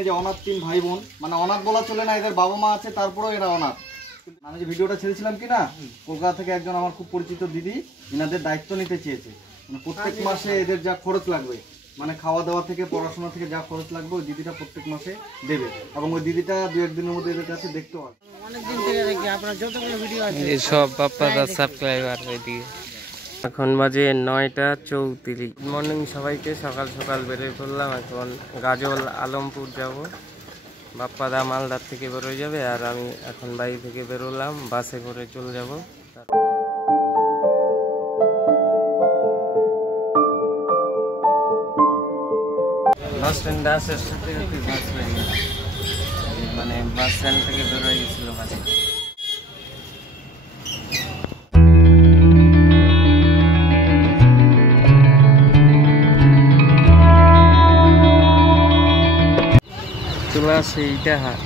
এই যে অনাথ 3 ভাই বোন, মানে অনাথ বলা চলে না, এদের বাবা মা আছে তারপরেও এরা অনাথ। আমি যে ভিডিওটা ছেড়েছিলাম কি না, কলকাতা থেকে একজন আমার খুব পরিচিত দিদি ইনাদের দায়িত্ব নিতে চেয়েছে। মানে প্রত্যেক মাসে এদের যা খরচ লাগবে, মানে খাওয়া দাওয়া থেকে পড়াশোনা থেকে যা খরচ লাগবে ওই দিদিটা প্রত্যেক মাসে দেবে, এবং ওই দিদিটা 2-1 দিনের মধ্যে এদের কাছে দেখতে হয়। অনেকদিন থেকে দেখি আপনার যতগুলো ভিডিও আছে এই সব বাপ্পাদার সাবস্ক্রাইবার ওইদিকে। এখন বাজে 9টা 34। গুড মর্নিং সবাইকে। সকাল সকাল বেরিয়ে পড়লাম। এখন গাজল আলমপুর যাব। বাপ্পাদা মালদার থেকে বেরোয় যাবে, আর আমি এখন বাড়ি থেকে বেরোলাম, বাসে করে চলে যাব। বাস স্ট্যান্ডে আসার সাথে সাথে বাস বেরিয়ে, মানে বাস স্ট্যান্ড থেকে বেরোয় গেছিল বাসে। চলে আসে এইটা হাট।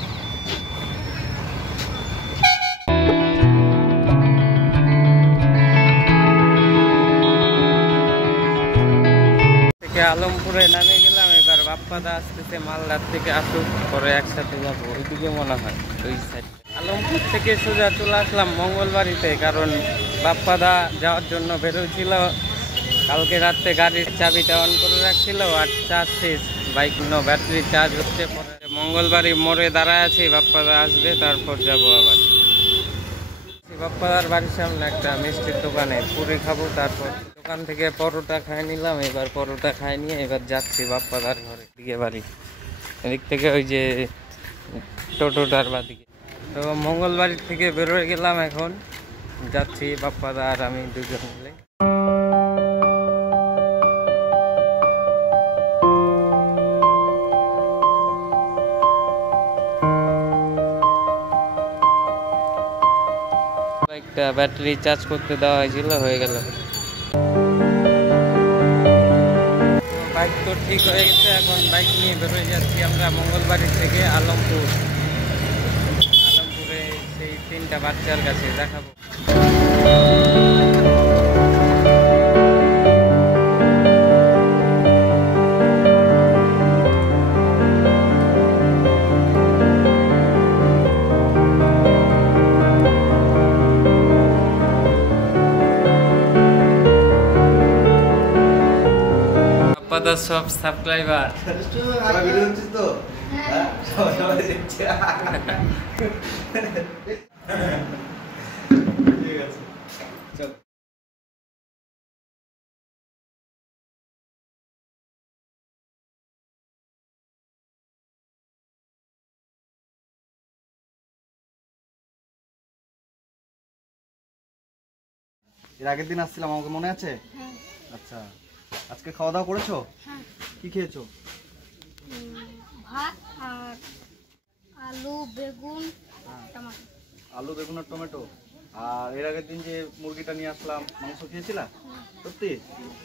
থেকে আলমপুরে নামে গেলাম। এবার বাপ্পাদা আসতেছে মালদার থেকে, আসুক পরে একসাথে যাবো। ওইদিকে মনে হয় ওই সাইড। আলমপুর থেকে সোজা চলে আসলাম মঙ্গলবাড়িতে, কারণ বাপ্পাদা যাওয়ার জন্য বেরোছিল। কালকে রাত্রে গাড়ির চাবিটা অন করে রাখছিল, আর চার্জ শেষ, বাইক ব্যাটারি চার্জ হচ্ছে। পরে মঙ্গলবাড়ি মোড়ে দাঁড়ায় আছি, বাপ্পাদা আসবে তারপর যাবো আবার। বাপ্পাদার বাড়ির সামনে একটা মিষ্টির দোকানে পুরি খাবো, তারপর দোকান থেকে পরোটা খাই নিলাম। এবার পরোটা খাই নিয়ে এবার যাচ্ছি বাপ্পাদার ঘরে দিকে বাড়ি। এদিক থেকে ওই যে টোটোটার বাদিকে। তো মঙ্গলবাড়ির থেকে বেরোয় গেলাম, এখন যাচ্ছি বাপ্পাদা আর আমি দুজন মিলে। একটা ব্যাটারি চার্জ করতে দেওয়া হয়েছিল, হয়ে গেল। বাইক তো ঠিক হয়ে গেছে, এখন বাইক নিয়ে বেরোয় যাচ্ছি আমরা মঙ্গলবাড়ি থেকে আলমপুর। আলমপুরে সেই 3টা বাচ্চার কাছে দেখাবো। সব সাবস্ক্রাইবার ভিডিও দেখছিস তো? হ্যাঁ, সবাই দেখছে। ঠিক আছে, চল। এর আগের দিন আসছিলাম, আমাকে মনে আছে? আচ্ছা, আজকে খাওয়া দাওয়া করেছো? কি খেয়েছো? ভাত আর আলু বেগুন টমেটো। আলু বেগুন আর টমেটো। আর এর আগের দিন যে মুরগিটা নিয়ে আসলাম, মাংস খেয়েছিলা? সত্যি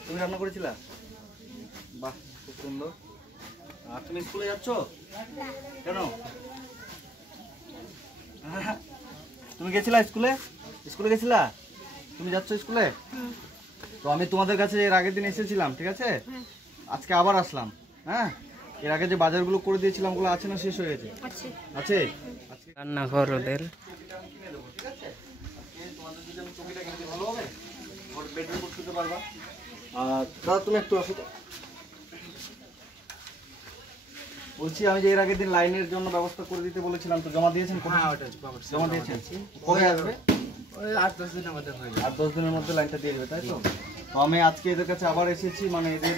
তুমি রান্না করেছিলা? বাহ, খুব সুন্দর। আর তুমি স্কুলে যাচ্ছ কেন? তুমি গেছিলা স্কুলে? স্কুলে গেছিলা? তুমি যাচ্ছ স্কুলে? তো আমি তোমাদের কাছে এর আগের দিন এসেছিলাম, ঠিক আছে? আজকে আবার আসলাম। হ্যাঁ, এর আগে যে বাজারগুলো করে দিয়েছিলাম ওগুলো আছে না শেষ হয়ে গেছে? আছে। রান্নাঘর ওদের। দাদা তুমি একটু আসো তো। বলছি আমি যে এর আগের দিন লাইনের জন্য ব্যবস্থা করে দিতে বলেছিলাম, তো জমা দিয়েছেন? জমা দিয়েছেন? কবে আসবে? 8-10 দিনের মধ্যে হয়ে যাবে। 8-10 দিনের মধ্যে লাইনটা দিয়ে দেবে, তাই তো? তো আমি আজকে এদের কাছে আবার এসেছি, মানে এদের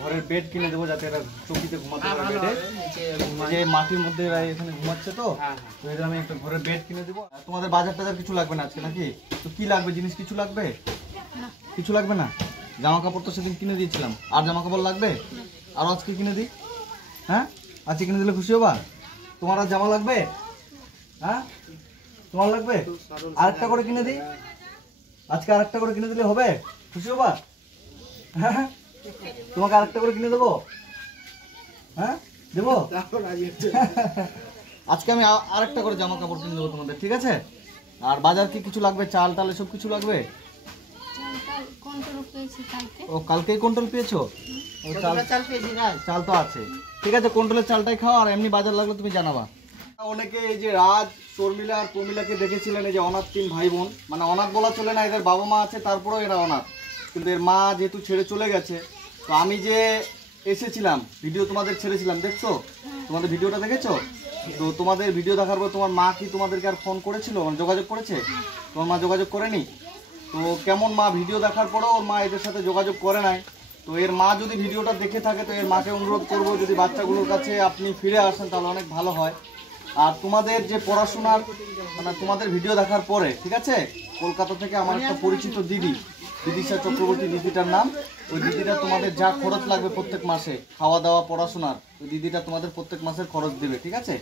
ঘরের বেড কিনে দেবো, যাতে এরা চৌকিতে ঘুমাতে পারে। বেডে যে মাটির মধ্যে এরা এখানে ঘুমাচ্ছে, তো এদের আমি একটা ঘরের বেড কিনে দেবো। তোমাদের বাজার টাজার কিছু লাগবে না আজকে নাকি? তো কি লাগবে জিনিস? কিছু লাগবে? কিছু লাগবে না? জামা কাপড় তো সেদিন কিনে দিয়েছিলাম, আর জামা কাপড় লাগবে? আরও আজকে কিনে দিই? হ্যাঁ, আজকে কিনে দিলে খুশি হবা? তোমার আর জামা লাগবে? হ্যাঁ, তোমার লাগবে? আরেকটা করে কিনে দিই আজকে, আরেকটা করে কিনে দিলে হবে? খুশি হবা? হ্যাঁ, তোমাকে আরেকটা করে কিনে দেবো। হ্যাঁ, দেবো। আজকে আমি আরেকটা করে জামা কাপড় কিনে দেবো তোমাদের, ঠিক আছে? আর বাজার কি কিছু লাগবে? চাল টাল এসব কিছু লাগবে? কন্ট্রোল পেয়েছি কালকে। ও কালকেই কন্ট্রোল পেয়েছো? ও চাল পেয়েছি রাজ। চাল তো আছে, ঠিক আছে, কন্ট্রোলের চালটাই খাও, আর এমনি বাজার লাগলে তুমি জানাবা। অনেকে এই যে রাজ, শর্মিলা আর প্রমিলাকে দেখেছিলেন, এই যে অনাথ 3 ভাই বোন, মানে অনাথ বলা চলে না, এদের বাবা মা আছে তারপরেও এরা অনাথ, কিন্তু এর মা যেহেতু ছেড়ে চলে গেছে, তো আমি যে এসেছিলাম ভিডিও তোমাদের ছেড়েছিলাম, দেখছো তোমাদের ভিডিওটা দেখেছো? তো তোমাদের ভিডিও দেখার পর তোমার মা কি তোমাদেরকে আর ফোন করেছিল, মানে যোগাযোগ করেছে? তোমার মা যোগাযোগ করেনি? তো কেমন মা ভিডিও দেখার পরেও ওর মা এদের সাথে যোগাযোগ করে নাই। তো এর মা যদি ভিডিওটা দেখে থাকে, তো এর মাকে অনুরোধ করবো যদি বাচ্চাগুলোর কাছে আপনি ফিরে আসেন তাহলে অনেক ভালো হয়। আর তোমাদের যে পড়াশোনার, মানে তোমাদের ভিডিও দেখার পরে, ঠিক আছে, কলকাতা থেকে আমার একটা পরিচিত দিদি, বিদিশা চক্রবর্তী দিদিটার নাম, ওই দিদিটা তোমাদের যা খরচ লাগবে প্রত্যেক মাসে, খাওয়া দাওয়া পড়াশোনার, ওই দিদিটা তোমাদের প্রত্যেক মাসের খরচ দেবে, ঠিক আছে?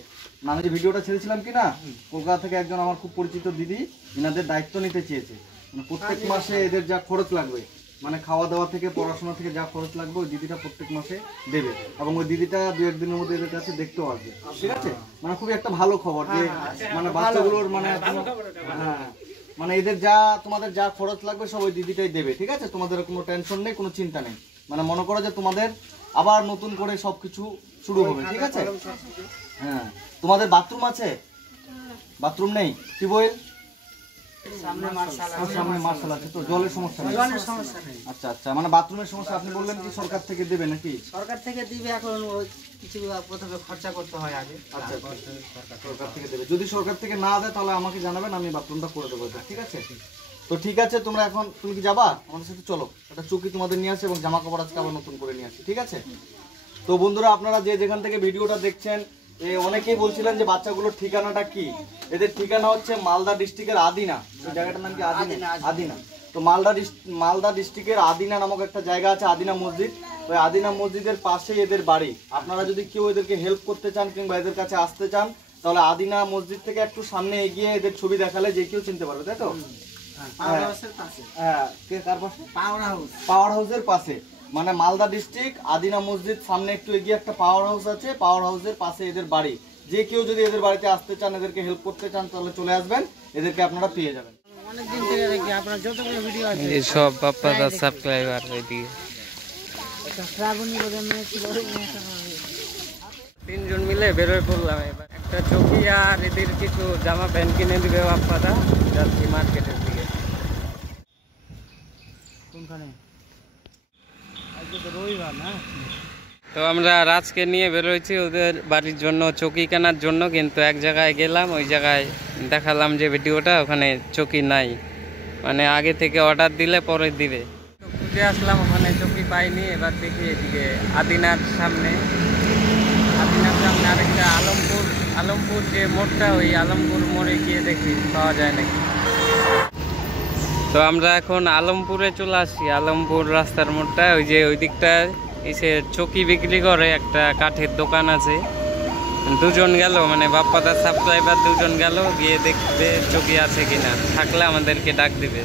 আমি যে ভিডিওটা ছেড়েছিলাম কি না, কলকাতা থেকে একজন আমার খুব পরিচিত দিদি এনাদের দায়িত্ব নিতে চেয়েছে, মানে প্রত্যেক মাসে এদের যা খরচ লাগবে, মানে খাওয়া দাওয়া থেকে পড়াশোনা থেকে যা খরচ লাগবে, ওই দিদিটা প্রত্যেক মাসে দেবে, এবং ওই দিদিটা 2-1 দিনের মধ্যে এদের কাছে দেখতেও আসবে, ঠিক আছে? মানে খুবই একটা ভালো খবর যে মানে বাচ্চাগুলোর মানে হ্যাঁ, মানে এদের যা তোমাদের যা খরচ লাগবে সব ওই দিদিটাই দেবে, ঠিক আছে? তোমাদের কোনো টেনশন নেই, কোনো চিন্তা নেই, মানে মনে করো যে তোমাদের আবার নতুন করে সবকিছু শুরু হবে, ঠিক আছে? হ্যাঁ, তোমাদের বাথরুম আছে? বাথরুম নেই? টিউবওয়েল সামনে মার্শাল আছে। সামনে মার্শাল আছে, তো জলের সমস্যা নেই? জলের সমস্যা নেই। আচ্ছা আচ্ছা, মানে বাথরুমের সমস্যা আপনি বললেন কি সরকার থেকে দেবে নাকি? সরকার থেকে দিবে, এখন ওই কিছু প্রথমে খরচা করতে হয় আগে। আচ্ছা, সরকার থেকে দেবে। যদি সরকার থেকে না দেয় তাহলে আমাকে জানাবেন, আমি বাথরুমটা করে দেবো, ঠিক আছে? তো ঠিক আছে, তোমরা এখন, তুমি কি যাবা আমাদের সাথে? চলো, একটা চৌকি তোমাদের নিয়ে আসে এবং জামা কাপড় আজকে আবার নতুন করে নিয়ে আসি, ঠিক আছে? তো বন্ধুরা, আপনারা যে যেখান থেকে ভিডিওটা দেখছেন, অনেকেই বলছিলেন যে বাচ্চাগুলোর ঠিকানাটা কি। এদের ঠিকানা হচ্ছে মালদা ডিস্ট্রিক্টের আদিনা, ওই জায়গাটার নাম কি? আদিনা। তো মালদা ডিস্ট্রিক্টের আদিনা নামক একটা জায়গা আছে, আদিনা মসজিদ, ওই আদিনা মসজিদের পাশেই এদের বাড়ি। আপনারা যদি কেউ এদেরকে হেল্প করতে চান কিংবা এদের কাছে আসতে চান, তাহলে আদিনা মসজিদ থেকে একটু সামনে এগিয়ে এদের ছবি দেখালে যে কেউ চিনতে পারবে, তাই তো? হ্যাঁ, কার পাশে? পাওয়ার হাউসের পাশে, মানে মালদা ডিস্ট্রিক্ট আদিনা মসজিদ সামনে একটু এগিয়ে একটা পাওয়ার হাউস আছে, পাওয়ার হাউসের পাশে এদের বাড়ি। যে কেউ যদি এদের বাড়িতে আসতে চান, এদেরকে হেল্প করতে চান, তাহলে চলে আসবেন, এদেরকে আপনারা পেয়ে যাবেন। অনেকদিন থেকে দেখি আপনার যতগুলো ভিডিও আছে, এই সব বাপ্পাদার সাবস্ক্রাইবার ওইদিকে শ্রাবণী বলে মেয়ে ছিল, ওই মেয়েটা হবে। 3 জন মিলে বেরোয় পড়লাম। এবার একটা চৌকি আর এদের কিছু জামা প্যান্ট কিনে দিবে বাপ্পাদা, যাচ্ছি মার্কেটের দিকে। কোনখানে? আজকে তো রবিবার না? তো আমরা রাজকে নিয়ে বেরোইছি ওদের বাড়ির জন্য চৌকি কেনার জন্য, কিন্তু এক জায়গায় গেলাম, ওই জায়গায় দেখালাম যে ভিডিওটা, ওখানে চৌকি নাই, মানে আগে থেকে অর্ডার দিলে পরে দিবে। তো খুঁজে আসলাম, ওখানে চৌকি পাইনি। এবার দেখি এদিকে আদিনার সামনে আরেকটা আলমপুর যে মোড়টা, ওই আলমপুর মোড়ে গিয়ে দেখি পাওয়া যায় নাকি। তো আমরা এখন আলমপুরে চলে আসছি, আলমপুর রাস্তার মোড়টা, ওই যে ওই দিকটায় এসে চৌকি বিক্রি করে, একটা কাঠের দোকান আছে। 2 জন গেল, মানে বাপ্পাদার সাবস্ক্রাইবার 2 জন গেল, গিয়ে দেখবে চৌকি আছে কিনা, থাকলে আমাদেরকে ডাক দিবে।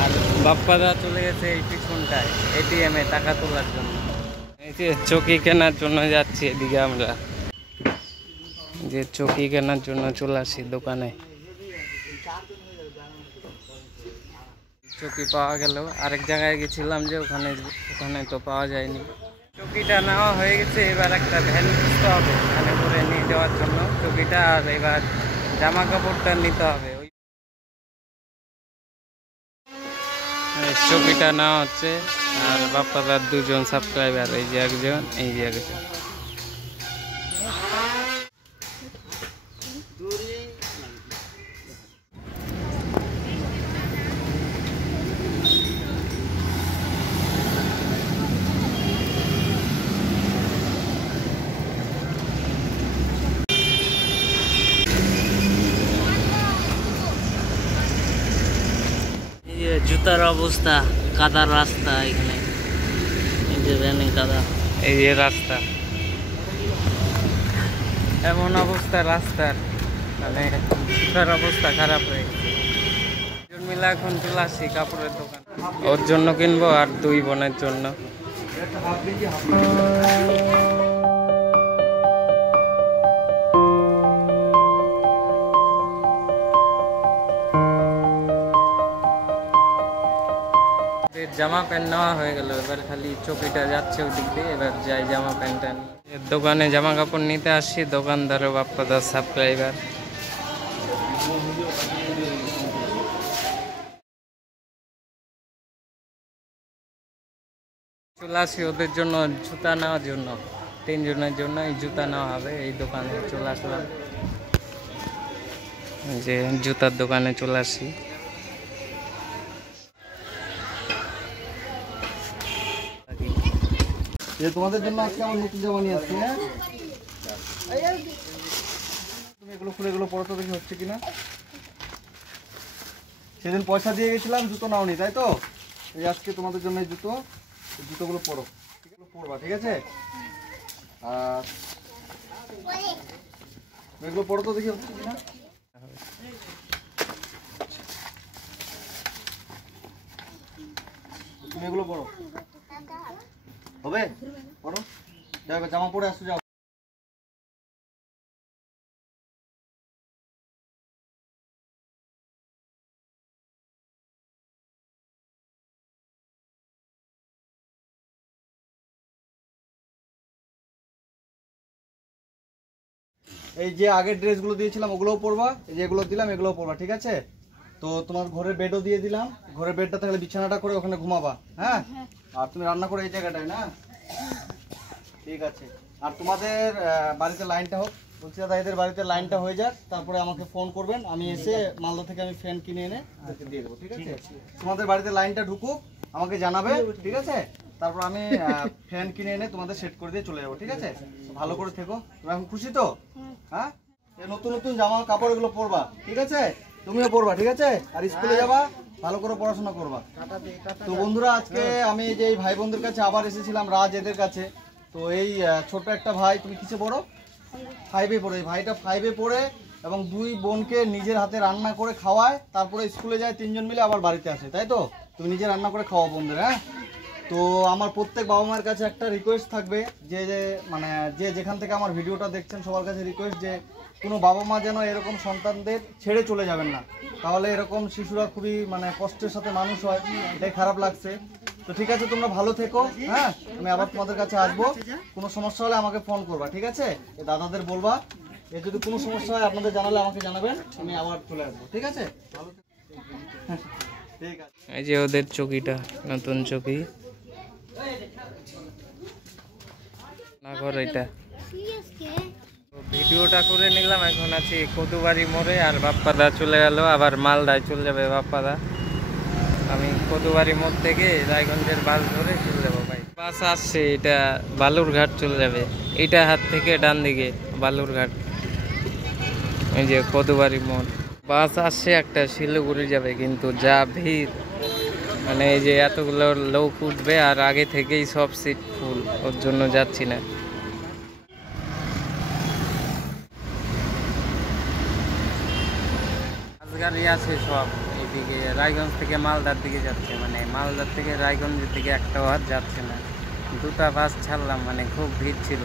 আর বাপ্পাদা চলে গেছে এই পিছনটায় এটিএমে টাকা তোলার জন্য। এই যে চৌকি কেনার জন্য যাচ্ছি এদিকে আমরা, যে চৌকি কেনার জন্য চলে আসি দোকানে। চৌকি পাওয়া গেল, আরেক জায়গায় গেছিলাম যে ওখানে তো পাওয়া যায়নি। চৌকিটা নেওয়া হয়ে গেছে, এবার একটা ভ্যান খুঁজতে হবে ওখানে করে নিয়ে যাওয়ার জন্য চৌকিটা, আর এবার জামা কাপড়টা নিতে হবে। ওই চৌকিটা নেওয়া হচ্ছে, আর বাপ্পাদার 2 জন সাবস্ক্রাইবার, এই যে একজন, এই যে একজন। জুতার অবস্থা, কাদার রাস্তা, এখানে এই যে ভ্যানে কাদা, এই যে রাস্তা, এমন অবস্থা রাস্তার, মানে জুতার অবস্থা খারাপ হয়ে গেছে। 2 জন মিলে এখন চলে আসছি কাপড়ের দোকান, ওর জন্য কিনবো আর 2 বোনের জন্য। জামা প্যান্ট নেওয়া হয়ে গেল, এবার খালি চকিটা যাচ্ছে ওদিক দিয়ে, এবার যাই জামা প্যান্টটা নিয়ে। দোকানে জামা কাপড় নিতে আসছি, দোকানদারও বাপ্পাদার সাবস্ক্রাইবার। চলে আসি ওদের জন্য জুতা নেওয়ার জন্য, 3 জনের জন্য এই জুতা নেওয়া হবে। এই দোকানে চলে আসলাম, যে জুতার দোকানে চলে আসি। তোমাদের জন্য আজকে আমার নতুন জামা নিয়ে আসছি। হ্যাঁ, তুমি এগুলো খুলে এগুলো পরো তো, দেখি হচ্ছে কিনা। সেদিন পয়সা দিয়ে গেছিলাম, জুতো নাওনি তাই তো? এই আজকে তোমাদের জন্য এই জুতোগুলো পরো, এগুলো পরবা, ঠিক আছে? আর এগুলো পরো তো, দেখি হচ্ছে কিনা। তুমি এগুলো পরো, হবে? পরো, যাও এবার জামা পরে আসো, যাও। এই যে আগের ড্রেসগুলো দিয়েছিলাম ওগুলোও পরবা, এই যে এগুলো দিলাম এগুলোও পরবা, ঠিক আছে? তো তোমার ঘরের বেডও দিয়ে দিলাম, ঘরের বেডটা তাহলে বিছানাটা করে ওখানে ঘুমাবা। হ্যাঁ, আর তুমি রান্না করে এই জায়গাটায় না, ঠিক আছে? আর তোমাদের বাড়িতে লাইনটা হোক, বলছি দাদা এদের বাড়িতে লাইনটা হয়ে যাক, তারপরে আমাকে ফোন করবেন, আমি এসে মালদা থেকে আমি ফ্যান কিনে এনে দিয়ে দেবো, ঠিক আছে? তোমাদের বাড়িতে লাইনটা ঢুকুক, আমাকে জানাবে, ঠিক আছে? তারপর আমি ফ্যান কিনে এনে তোমাদের সেট করে দিয়ে চলে যাবো, ঠিক আছে? ভালো করে থেকো, তুমি এখন খুশি তো? হ্যাঁ, এই নতুন নতুন জামা কাপড় এগুলো পরবা, ঠিক আছে? তুমিও পরবা, ঠিক আছে? আর স্কুলে যাবা, ভালো করে পড়াশোনা করবা। তো বন্ধুরা, আজকে আমি যে এই ভাই বোনদের কাছে আবার এসেছিলাম, রাজ এদের কাছে। তো এই ছোট একটা ভাই, তুমি কিসে পড়ো? 5-এ পড়ো। এই ভাইটা 5-এ পড়ে এবং 2 বোনকে নিজের হাতে রান্না করে খাওয়ায়, তারপরে স্কুলে যায়, 3 জন মিলে আবার বাড়িতে আসে, তাই তো? তুমি নিজে রান্না করে খাওয়া বোনদের। হ্যাঁ, তো আমার প্রত্যেক বাবা মায়ের কাছে একটা রিকোয়েস্ট থাকবে, যে মানে যে যেখান থেকে আমার ভিডিওটা দেখছেন সবার কাছে রিকোয়েস্ট, যে কোনো বাবা মা যেন এরকম সন্তানদের ছেড়ে চলে যাবেন না, তাহলে এরকম শিশুরা খুবই মানে কষ্টের সাথে মানুষ হয়, এটাই খারাপ লাগছে। তো ঠিক আছে, তোমরা ভালো থেকো। হ্যাঁ, আমি আবার তোমাদের কাছে আসবো, কোনো সমস্যা হলে আমাকে ফোন করবা, ঠিক আছে? এই দাদাদের বলবা, এর যদি কোনো সমস্যা হয় আপনাদের জানালে আমাকে জানাবেন, আমি আবার চলে আসবো, ঠিক আছে? ভালো থেকো। ঠিক আছে, এই যে ওদের চকিটা, নতুন চকি না ঘর এটা। ভিডিওটা করে নিলাম, এখন আছি কদুবাড়ি মোড়ে, আর বাপ্পাদা চলে গেল, আবার মালদায় চলে যাবে বাপ্পাদা। আমি কদুবাড়ি মোড় থেকে রায়গঞ্জের বাস ধরে চলে যাবো ভাই। বাস আসছে, এটা বালুরঘাট চলে যাবে, এইটা হাত থেকে ডান দিকে বালুরঘাট। এই যে কদুবাড়ি মোড়, বাস আসছে একটা শিলিগুড়ি যাবে, কিন্তু যা ভিড়, মানে এই যে এতগুলো লোক উঠবে, আর আগে থেকেই সব সিট ফুল, ওর জন্য যাচ্ছি না। গাড়ি আছে সব এইদিকে, রায়গঞ্জ থেকে মালদার দিকে যাচ্ছে, মানে মালদার থেকে রায়গঞ্জের দিকে একটাও আর যাচ্ছে না। 2টা বাস ছাড়লাম, মানে খুব ভিড় ছিল।